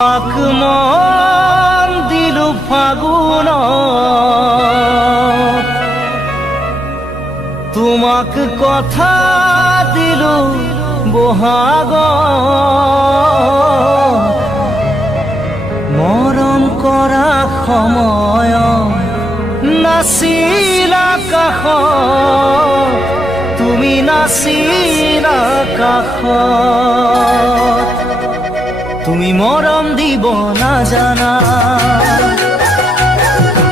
মন দিলু ফাগুন তোমাক কথা দিলু বহাগ মৰম কৰা সময় নাছিলা কাষত তুমি নাছিলা কাষত তুমি মৰম দিব নাজানা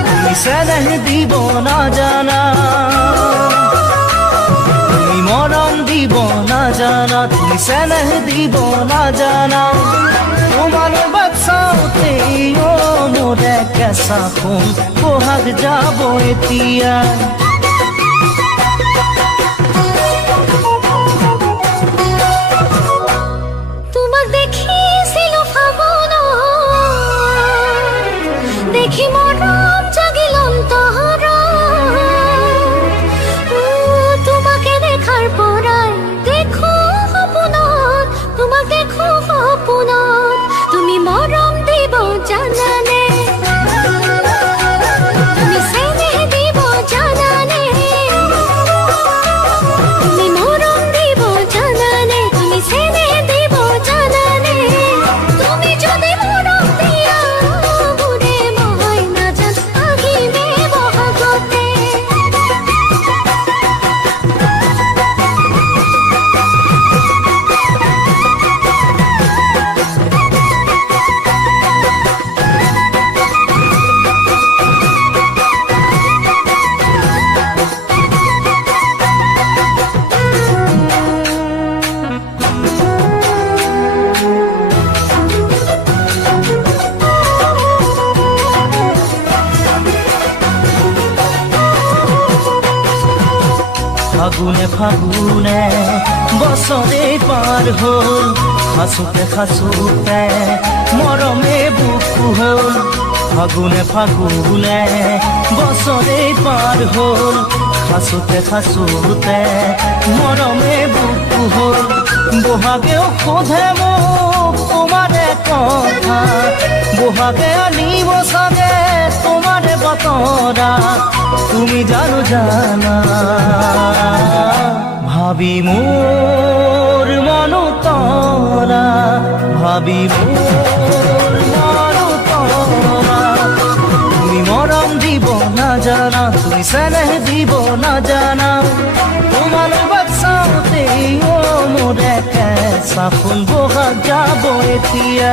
তুমি চেনেহ দিব নাজানা তুমি মৰম দিব নাজানা তুমি চেনেহ দিব নাজানা তোমার বাচ্চাওতে ও মোরে কেঁচা খুন বহাগ যাব এতিয়া দেখি মরম জাগিল অন্তর তোমাকে দেখার পরাই দেখো সপোনত তোমাক দেখো সপোনত তুমি মরম দিব জানানে তুমি চেনেহ দিব জানানে তুমি মরম দিব জানানে তুমি চেনেহ দিব জানানে তুমি যদি মরম দিয়া ফাগুনে ফাগুনে বছরে পার হল হাসুতে হাসুতে মরমে বুকু হল ফাগুনে ফাগুনে বছরে পার হল হাসুতে হাসুতে মরমে বুকু হল বহাগেও খোঁধে মোক তোমারে কথা বহাগে আনিব চাগে তোমারে বতরা তুমি জানো জানা ভাবি মোর মন তরা ভাবি মোর মন তরা তুমি মরম দিব না জানা তুমি চেনেহ দিব না জানা তোমার বাচ্চাওতে ও মোরে কেঁচা ফুল বহাগ যাব এতিয়া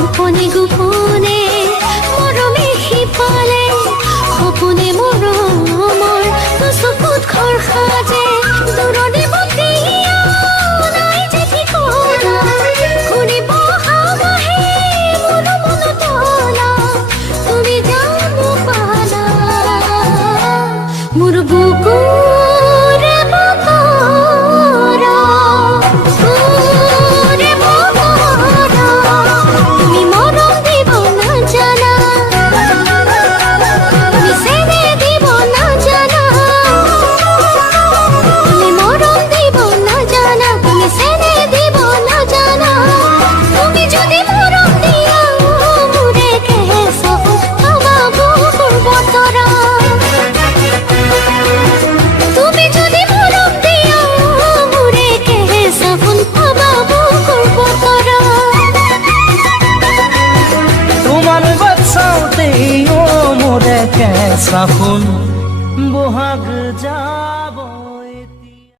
গোপনে গোপনে মৰমে সিপালে সপোনে মৰমৰ চকুত ঘৰ সাজে দূৰণি বতিয়া নাই যে ঠিকনা ঘূৰিব হাবাহে মোৰ মন তলা তুমি যাব পালা মোৰ বুকুৰে বতৰা কেঁচা ফুল বহাগ যা